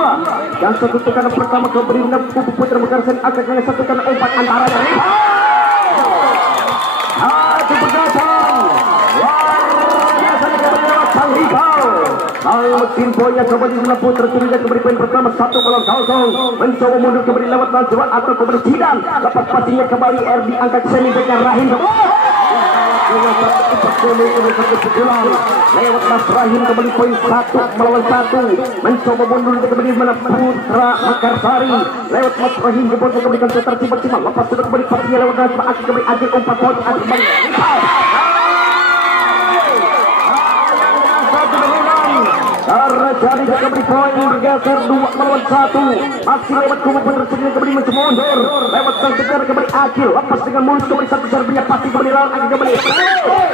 2. Yang satu tekanan pertama kembali kubu Putra Mekarsari akan dengan satu tekanan 4 antaranya. Satu pergerakan luar biasa kembali lewat sang rival. Sang mesin boya kembali dengan Putra Turiga kembali poin pertama 1-0 mencoba mundur kembali lewat Najwa atau kembali Sidan. Lepas passingnya kembali RD angkat semi backnya Rahim. Dengan satu empat kali ini satu pukulan lewat Mas Rahim kembali poin 1 melawan 1 mencoba mundur kembali mana Putra Mekarsari lewat Mas Rahim jemput kembalikan setar tiba-tiba lepas sudah kembali passingnya lewat Najwa akhir kembali akhir 4 poin akhir kembali jadi kembali poin bergeser 2 melawan 1 masih lewat kubu Putra Turiga kembali mencoba mundur lewat sang setar kembali akhir lepas dengan mulus kembali satu serbinya pasti kembali lawan akhir kembali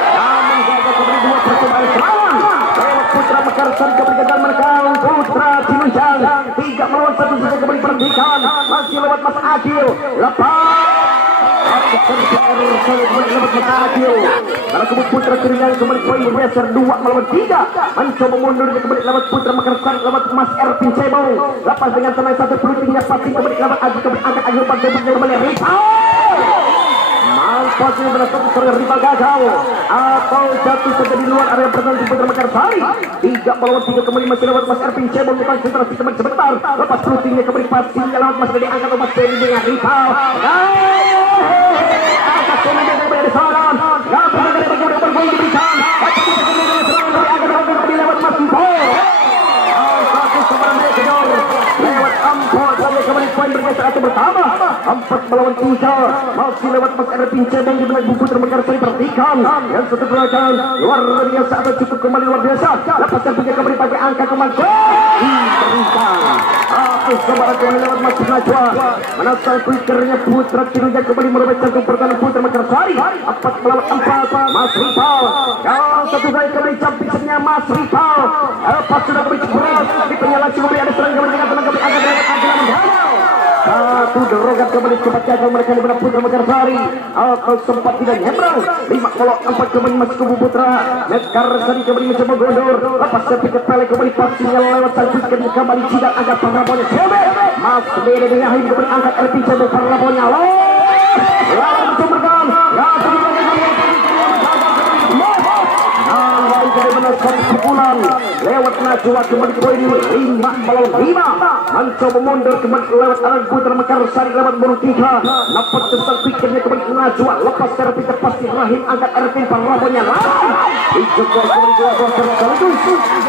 namun gagal kembali 2 percobaan serangan lewat Putra Mekarsari kembali gagal menekan Putra Tinunjang 3 melawan 1 saja kembali perhentikan masih lewat Mas Adil lepas karena kubu Putra Turiga kembali poin bergeser 2 melawan 3 mencoba mundur kembali lewat Putra Mekarsari lewat Mas Erpin Cebong lepas dengan tenang satu pelutingnya pasti kembali lewat Adi kembali angkat akhir 4 kembali rival mampusnya berasal dari rival gagal atau jatuh saja di luar area pertandingan Putra Mekarsari 3 melawan 3 kembali masih lewat Mas Erpin Cebong konsentrasi kembali sebentar lepas pelutingnya kembali pastinya lewat Mas Dede angkat Mas Dede dengan rival angkat kembali dari sana nggak pernah dari bagian bergol diberikan lewat Mas Ibo satu sebenarnya kedor lewat 4 saja kembali poin bergeser atau bersama 4 melawan 3 masih lewat Mas Erpin Cebong di benak Putra Mekarsari perhatikan yang satu gerakan luar biasa atau cukup kembali luar biasa lepas terpikir kembali pakai angka kembali diberikan aku sebarang kembali lewat Mas Najwa menasal quikernya Putra Turiga kembali merobek jantung pertahanan Putra Mekarsari 4 melawan 4 Mas Rival yang satu kali kembali campisnya Mas Rival lepas sudah kembali cepat di penyalaan kembali ada serang kembali dengan tenang kembali angkat lewat angka satu derogat kembali cepat gagal mereka di benak Putra Mekarsari atau sempat tidak nyebrang 5 melawan 4 kembali masuk kubu Putra Mekarsari kembali mencoba gondor lepas sepikir pele kembali passingnya lewat sang quicker kembali Sidan angkat parabonya Cebe Mas Dede dengan Rahim kembali angkat RP Cebe parabonya lawan sumberkan pukulan lewat Najwa kembali poin 5 melawan 5 mencoba mundur kembali lewat arah Putra Mekarsari lewat burung 3 dapat tentang pikirnya kembali Najwa lepas secara pintar pasti Rahim angkat Erpin parabonya dijaga kembali 2 sekaligus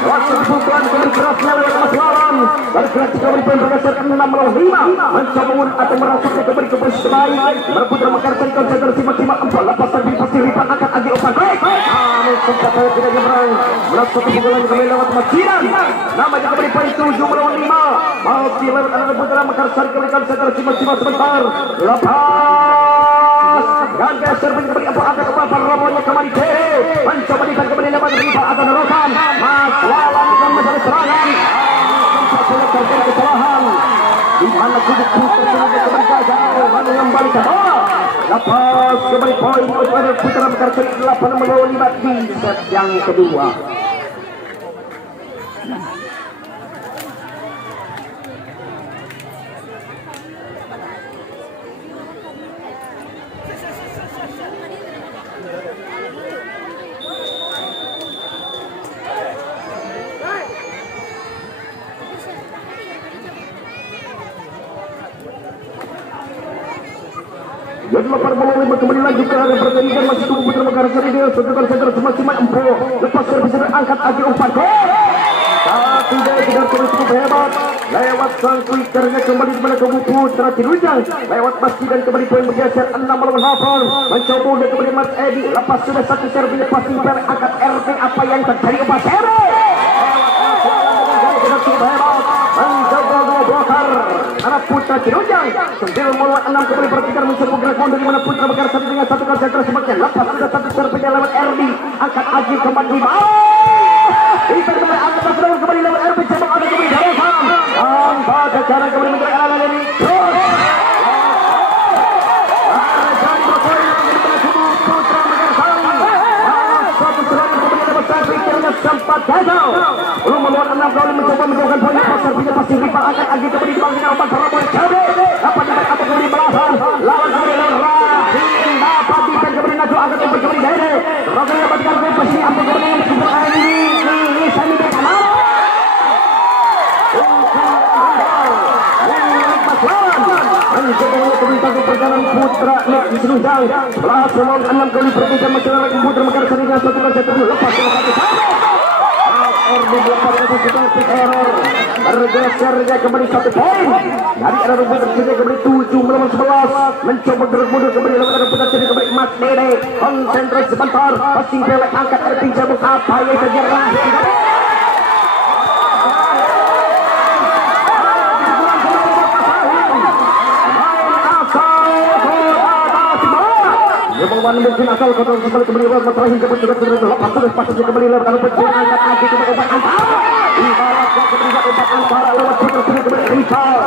waktu pukulan kembali kerasnya lewat Mas Lawan bergerak kembali poin bergeser 6 melawan 5 mencoba mundur atau merasuknya kembali ke posisi baik Putra Mekarsari konsentrasi maksimal 4 lepas tapi pasti Ripan angkat Agi Opan baik sempat tidak nyebrang melakukan pukulan kembali lewat Mas Sidan namanya kembali poin 7 melawan 5 masih lewat anak Putra Mekarsari kembali konsentrasi maksimal sebentar lepas dan geser kembali angkat Opan parabonya kembali Dede mencoba ditahan kembali lewat rival atau nerokan Mas Lawan dengan masalah serangan sempat terjadi kesalahan di mana kubu Putra kembali gagal mengembalikan bola lepas kembali poin untuk Putra Mekarsari 8 melawan 5 di set yang kedua. Jadi 8 kembali lagi ke area pertandingan masih tunggu Putra Mekarsari dia satukan center semaksimal 4 lepas servis angkat Agi umpan satu dari tidak cukup hebat lewat sang quikernya kembali kepada kubu Putra Tinunjang lewat Mas Sidan kembali poin bergeser 6 melawan 8 mencoba dia kembali Mas Edi lepas sudah satu servis pasti angkat RP apa yang terjadi umpan servis tidak cukup hebat mencoba dua blokar karena Putra Tinunjang 9 melawan 6 kembali perhatikan mencoba gerak mundur di mana Putra Mekarsari dengan satu konsentrasi sebagian lepas sudah satu servis lewat RD angkat Agi kembali di bawah kembali angkat kembali lewat RP Cebong ada kembali dalam tanpa cara kembali menggerakkan alat ini sempat gagal belum melawan 6 kali mencoba menjauhkan poin lepas servisnya pasti rival akan lagi kembali dibangunkan umpan Sarabon Cabe dapat dibaik atau kembali belasan lawan kembali Rahim dapat dibaik kembali Najwa akan umpan kembali Dede Roger dapatkan pasti apa kembali yang super ini Sami Bekana mencoba untuk perjalanan putra di Serujang setelah semua 6 kali pertandingan masyarakat putra Mekarsari dengan satu kali satu lepas satu RB lepas satu error bergesernya kembali 1 poin dari arah rumput terjadi kembali 7 melawan 11 mencoba mundur kembali lawan arah rumput terjadi kembali Mas Dede konsentrasi sebentar passing pelek angkat Erpin cabut apa yang terjadi Memang mungkin asal kota kembali lewat terakhir kembali lepas sudah pasnya kembali lewat kalau berjalan angkat lagi kembali umpan antara ibaratnya kembali umpan antara lewat putra kembali rival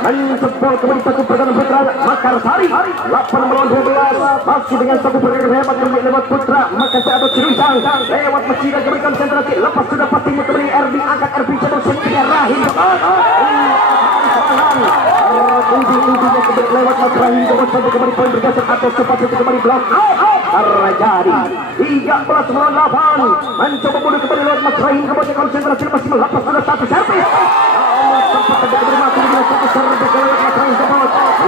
menjebol kembali satu pergerakan putra Makarsari 8 melawan 12 masih dengan satu pergerakan hebat kembali lewat putra Makassar atau Cirujang lewat mesin dan kembali konsentrasi lepas sudah pastinya kembali RB angkat RB cabut sendiri Rahim ujung-ujungnya kembali lewat Mas Rahim sampai kembali poin bergeser atau sepatu kembali blok terjadi 13 melawan 8 mencoba mundur kembali lewat Mas Rahim kembali konsentrasi masih melepas sudah satu servis sempat kembali masuk dengan satu servis lewat Mas Rahim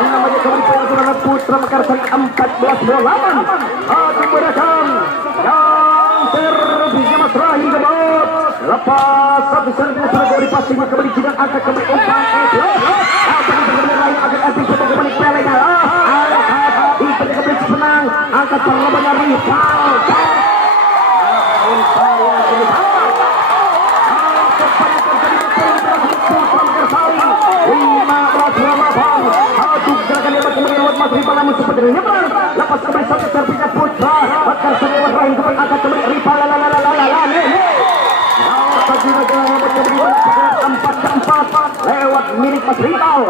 namanya kembali poin saudara putra Makassar 14 melawan 8 akan berekam yang servisnya Mas Rahim kembali lepas satu servis sudah kembali pasti kembali sidang angkat kembali umpan kembali pelenya kembali senang angkat perlawanan rival lepas kembali satu servisnya putra Makassar lewat Rahim kembali angkat kembali rival lewat milik Mas Rival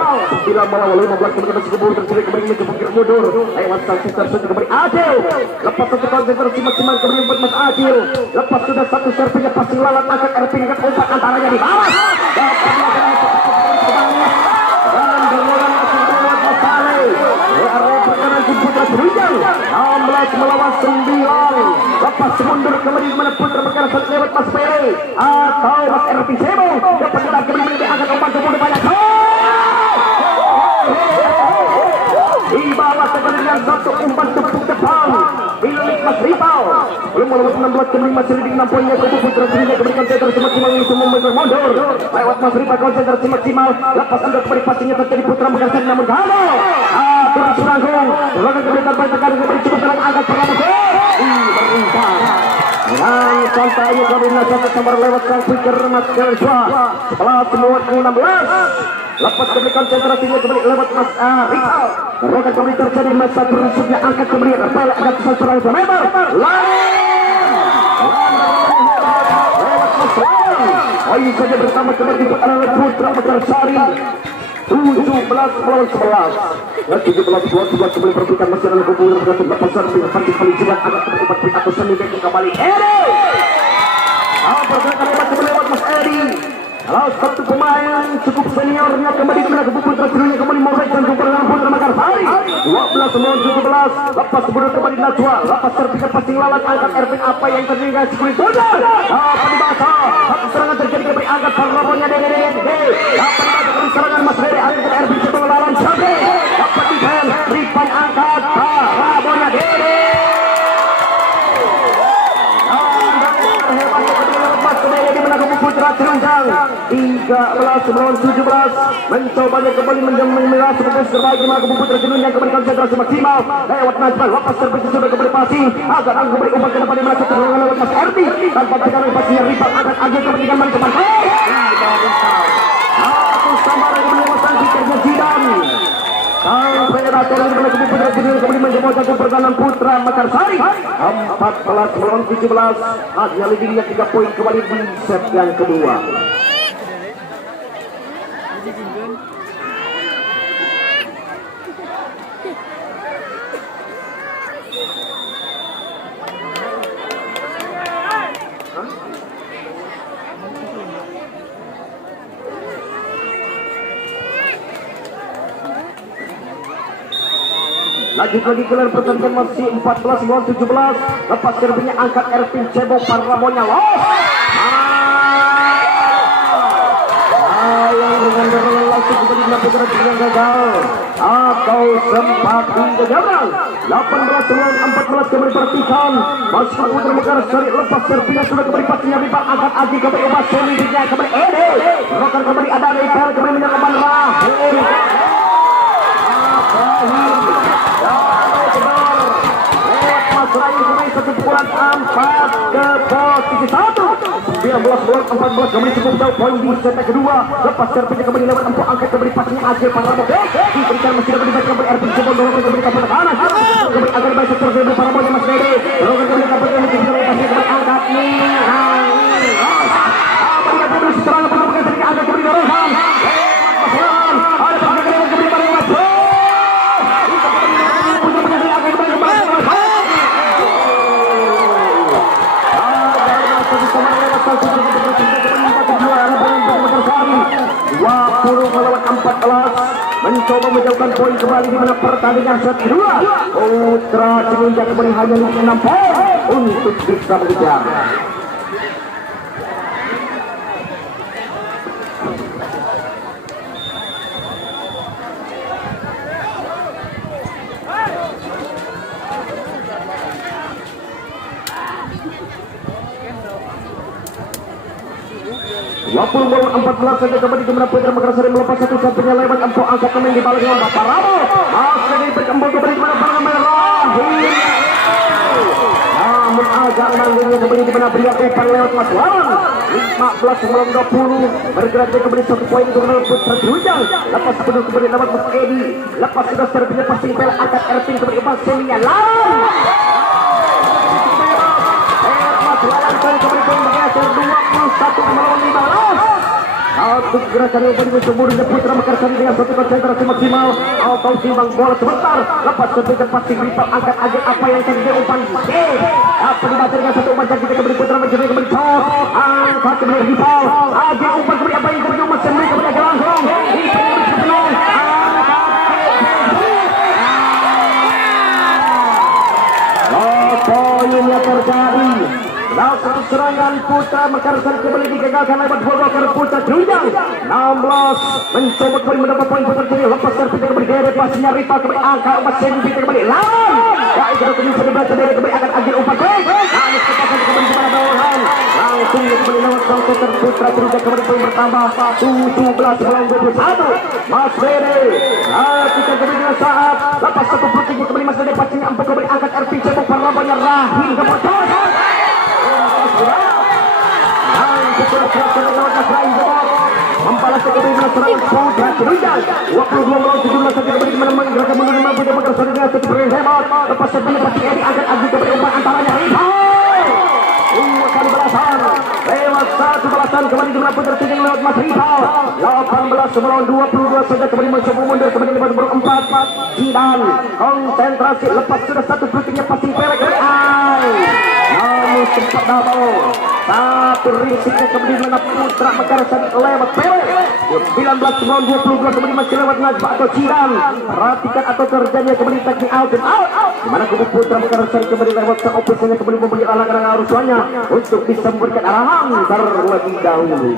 bila melalui 15 km sekebun terjadi kembali ke bukit mundur lewat sanksi tersebut kembali Adil lepas satu konsentrasi maksimal kembali buat Mas Adil lepas sudah satu servisnya pasti lalat angkat RP dengan umpan antaranya di bawah dan berlawan lewat Mas Saleh area perkanan Putra Serujang 16 melawan 9 lepas mundur kembali di mana Putra Makassar lewat Mas Pere atau Mas RP Sebo dapat kita kembali diangkat umpan ke mundur banyak di bawah dengan satu umpan tepuk depan milik Mas Rival belum melewati 16 kembali masih leading 6 poinnya ke Putra Serujang kembali konsentrasi maksimal itu mundur lewat Mas Rival konsentrasi maksimal lepas anda kembali pastinya terjadi Putra Makassar namun gagal Turun Suranggung Suranggung kembali tanpa tekan kembali cukup dalam angkat pertama berintang dengan santainya koordinasi sambar lewat sang pikir Mas Kelsa setelah semua 16 lepas kembali konsentrasinya kembali lewat Mas Rival Rokan kembali terjadi masa terusuknya angkat kembali repelek angkat pesan serang semeter Ayo saja bersama kembali untuk anak Putra Mekarsari 17 melawan 11 dan 17-22 kembali perebutan masih dalam kumpul bergantung lepas servis panti paling jelas agak kembali atau seni bek kembali Edi pergerakan hebat kembali lewat Mas Edi kalau satu pemain cukup seniornya kembali ke Putra Serujang kembali memulai jantung pergerakan Putra Mekarsari 12 melawan 17 lepas mundur kembali Najwa lepas terpikir passing lalat angkat Ervin apa yang terjadi seperti itu apa dibahasa satu serangan terjadi kembali angkat perlawannya Dede apa dibahasa serangan Mas Dede angkat Ervin sebelum lawan Cabe dapat dipen Ripan angkat perlawannya Dede Putra Serujang 13 melawan 17 mencobanya kembali menjelang sebagai terbaik di mana Putra Serujang kembali konsentrasi maksimal lewat Najwa lepas servis sudah kembali passing agar angkat kembali umpan ke depan di mana terlalu lewat Mas Erdi tanpa tekanan passingnya Ripan angkat aja kembali kembali ke depan satu sama dengan menemukan pikirnya Zidan sang federator kembali Putra Serujang kembali mencoba satu pertahanan Putra Mekarsari 14 melawan 17 hasilnya leadingnya 3 poin kembali di set yang kedua Lanjut lagi gelar pertandingan masih 14 lawan 17. Lepas servisnya angkat Erpin Cebok Parabonya loh. Yang dengan dorongan langsung kembali melakukan yang gagal atau sempat digejarkan. 18 lawan 14 kembali perhatikan. Masuk Putra Mekarsari lepas servisnya sudah kembali pastinya rival angkat Aji kembali Emas Selidinya kembali Ede. Rokan kembali ada Nepal kembali menyerang Rahim. Serayu kembali satu pukulan 4 ke posisi 1. 19 bola 14 kembali cukup jauh poin di set kedua. Lepas servisnya kembali lewat empuk angkat kembali pastinya Agil Parabonya. Diberikan masih kembali baik kembali Erpin Cebok dorong kembali kapal kanan. Kembali agar baik seterus dari Parabonya Mas Dede. Dorong kembali kapal kanan kembali kembali angkat nih. Berikan kembali serangan Parabonya sedikit angkat kembali dorongkan. Ada pergerakan kembali pada Mas Dede. Melawan 14 mencoba menjauhkan poin kembali di mana pertandingan set kedua. Putra Ciminjak kembali hanya 6 poin untuk bisa mengejar. Walaupun bola 14 saja kembali di mana Putra Mekarsari melepas satu satunya lewat empuk angkat kembali di balik dengan Bapak Ramo. Masih diberikan kembali di mana Bang Merah. Namun agak nanggungnya kembali di mana Bria Pepan lewat Mas Lawan. 15 lawan 20 bergerak kembali 1 poin untuk Putra Ciminjak. Lepas penuh kembali lewat Mas Edi. Lepas sudah servisnya passing bel angkat Erpin kembali ke Baselinya lawan. Mas Lawan kembali poin bergeser 21 melawan 15. Satu gerakan yang paling sempurna Putra Mekarsari dengan satu konsentrasi maksimal. Atau timbang bola sebentar. Lepas ketika passing rival angkat Agil apa yang terjadi umpan. Apa dibaca dengan satu umpan kita kembali Putra Mekarsari kembali tos. Angkat kembali rival. Agil umpan kembali apa yang terjadi umpan sendiri kembali Agil langsung. Poinnya terjadi. Langsung serangan Putra Mekarsari kembali digagalkan lewat gol Putra Ciminjak. 16 mencoba kembali mendapat poin Putra Ciminjak. Lepas servisnya kembali dari pastinya rival kembali angka umpan sendiri kembali lawan. Baik sudah kembali sebelah dari kembali akan Agil umpan baik. Namun kepasan kembali di mana bawahan. Langsung kembali lewat counter Putra Ciminjak kembali poin bertambah 17 melawan 21. Mas Dede kita kembali dengan saat lepas satu pertiga kembali Mas Dede pastinya empuk kembali angkat Erpin Cebok Parabonya Rahim kembali. Membalas kembali dengan serangan Putra Ciminjak 22 melawan 17 saja kembali menemani gerakan menerima Putra Mekarsari dengan satu poin hebat. Lepas sebelumnya pasti Edi angkat Agil kembali umpan antaranya rival. Dua kali balasan lewat satu balasan kembali di mana Putra Ciminjak lewat Mas rival. 18 melawan 22 saja kembali mencoba mundur kembali lewat nomor 4 Jidan konsentrasi lepas sudah satu pertiga passing pelek namun sempat double. Satu risiknya kembali mana Putra Mekarsari lewat pelek 19 melawan 22 kembali masih lewat Najwa atau Jidan. Perhatikan atau terjadinya kembali taking out dan out di mana kembali Putra Mekarsari kembali lewat seopusnya kembali memberi arah-arah arusnya untuk bisa memberikan arahan terlebih dahulu.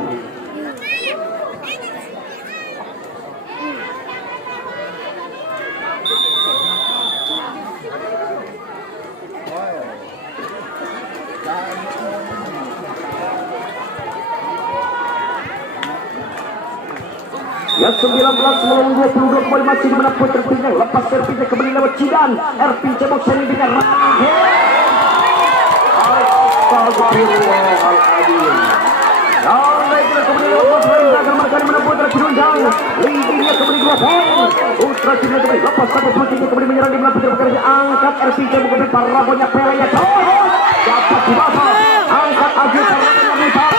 Ya 19 melawan 22 kembali masih di mana Putra Ciminjak lepas servisnya kembali lewat Jidan. Erpin Cebok sering dengan Rahim. Astagfirullahaladzim. Naiklah kembali lewat Mas Reza akan mereka di mana Putra Ciminjak leadingnya kembali 2 poin. Putra Ciminjak kembali lepas satu pertiga kembali menyerang di mana Putra Mekarsari angkat Erpin Cebok kembali Parabonya pelenya dapat dibasa angkat Agil Parabonya rival.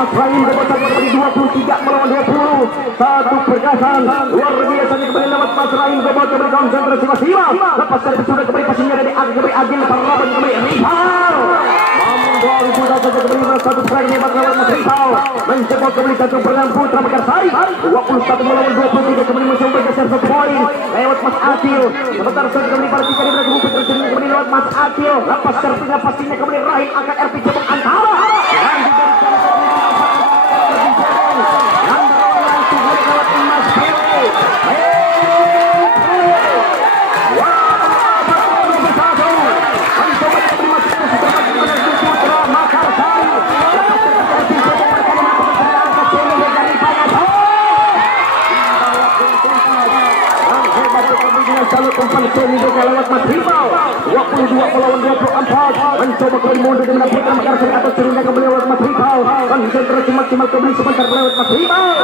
Mas Rahim kebosan kembali 23 melawan 20. Satu pergasan luar biasa kembali lewat Mas Rahim kebosan kembali konsentrasi Masima. Lepas dari sudah kembali passingnya dari Agil Paraban kembali Rifal. Membawa sudah saja kembali satu serangan hebat lewat Mas Rifal. Mencetak kembali satu pergerakan Putra Mekarsari 21 melawan 23 kembali mencoba geser satu poin lewat Mas Atil. Sebentar saja kembali pada tiga di belakang Bukit terjadi kembali lewat Mas Atil. Lepas servisnya pastinya kembali Rahim akan RP Jepang antara dan diberikan yang langsung lewat Mas Pele. Salut umpan seni juga lewat Mas Rifal 22 melawan 24 mencoba kembali mundur dengan Putra Mekarsari atas turunnya kembali lewat Mas Rifal konsentrasi maksimal kembali sebentar lewat Mas Rifal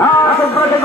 langsung berada